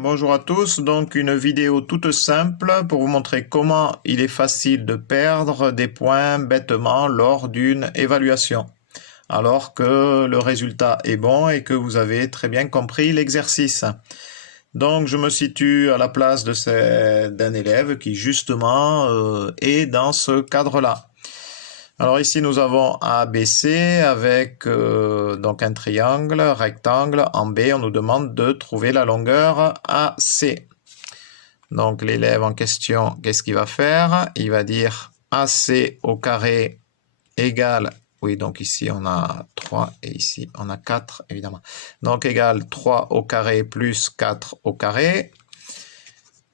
Bonjour à tous, donc une vidéo toute simple pour vous montrer comment il est facile de perdre des points bêtement lors d'une évaluation, alors que le résultat est bon et que vous avez très bien compris l'exercice. Donc je me situe à la place d'un élève qui justement est dans ce cadre-là. Alors ici nous avons ABC avec donc un triangle, rectangle. En B, on nous demande de trouver la longueur AC. Donc l'élève en question, qu'est-ce qu'il va faire? Il va dire AC au carré égale, oui donc ici on a 3 et ici on a 4 évidemment. Donc égale 3 au carré plus 4 au carré.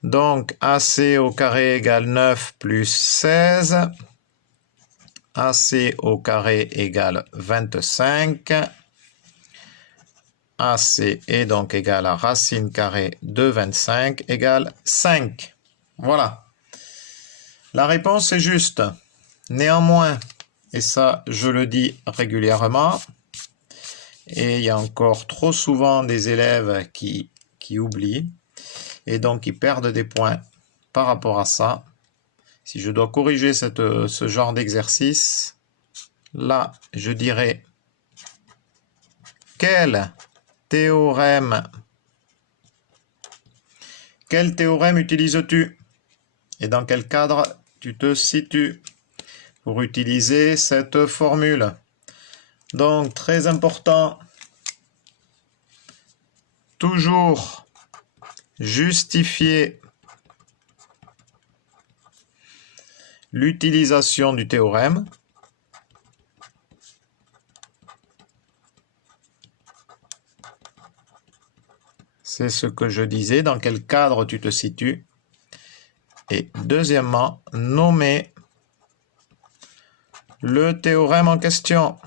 Donc AC au carré égale 9 plus 16. AC au carré égale 25. AC est donc égal à racine carrée de 25 égale 5. Voilà. La réponse est juste. Néanmoins, et ça je le dis régulièrement, et il y a encore trop souvent des élèves qui oublient, et donc qui perdent des points par rapport à ça. Si je dois corriger ce genre d'exercice, là, je dirais quel théorème utilises-tu et dans quel cadre tu te situes pour utiliser cette formule. Donc, très important, toujours justifier l'utilisation du théorème. C'est ce que je disais, dans quel cadre tu te situes. Et deuxièmement, nommer le théorème en question.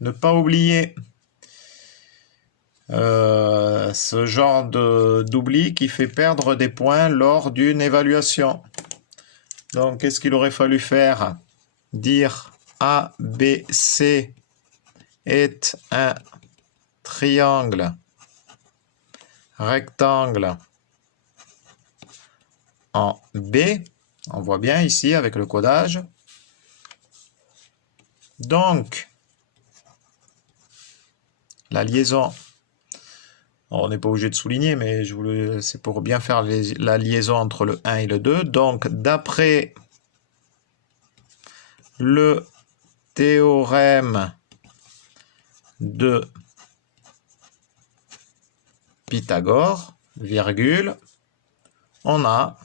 Ne pas oublier ce genre d'oubli qui fait perdre des points lors d'une évaluation. Donc, qu'est-ce qu'il aurait fallu faire? Dire ABC est un triangle rectangle en B. On voit bien ici avec le codage. Donc, la liaison, on n'est pas obligé de souligner, mais c'est pour bien faire la liaison entre le 1 et le 2. Donc, d'après le théorème de Pythagore, virgule, on a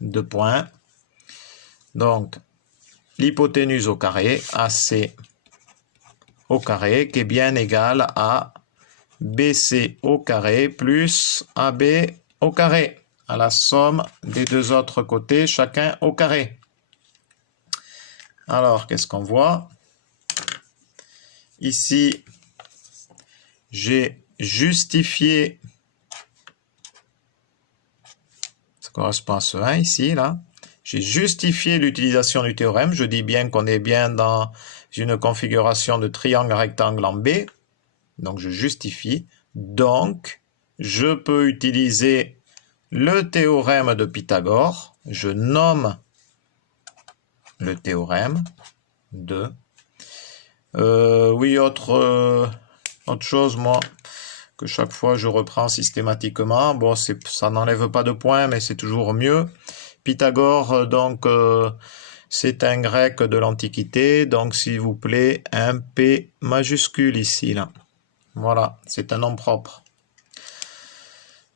2 points. Donc, l'hypoténuse au carré, AC au carré, qui est bien égal à BC au carré plus AB au carré, à la somme des deux autres côtés, chacun au carré. Alors, qu'est-ce qu'on voit? Ici, j'ai justifié, ça correspond à ce 1 ici, là. J'ai justifié l'utilisation du théorème. Je dis bien qu'on est bien dans une configuration de triangle rectangle en B. Donc, je justifie. Donc, je peux utiliser le théorème de Pythagore. Je nomme le théorème de... oui, autre chose, moi, que chaque fois je reprends systématiquement. Bon, ça n'enlève pas de points, mais c'est toujours mieux. Pythagore, donc, c'est un grec de l'Antiquité. Donc, s'il vous plaît, un P majuscule ici, là. Voilà, c'est un nom propre.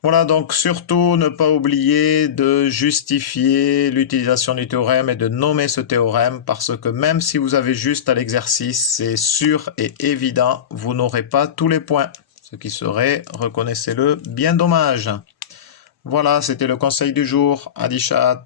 Voilà, donc surtout ne pas oublier de justifier l'utilisation du théorème et de nommer ce théorème, parce que même si vous avez juste à l'exercice, c'est sûr et évident, vous n'aurez pas tous les points. Ce qui serait, reconnaissez-le, bien dommage. Voilà, c'était le conseil du jour. Adi chat.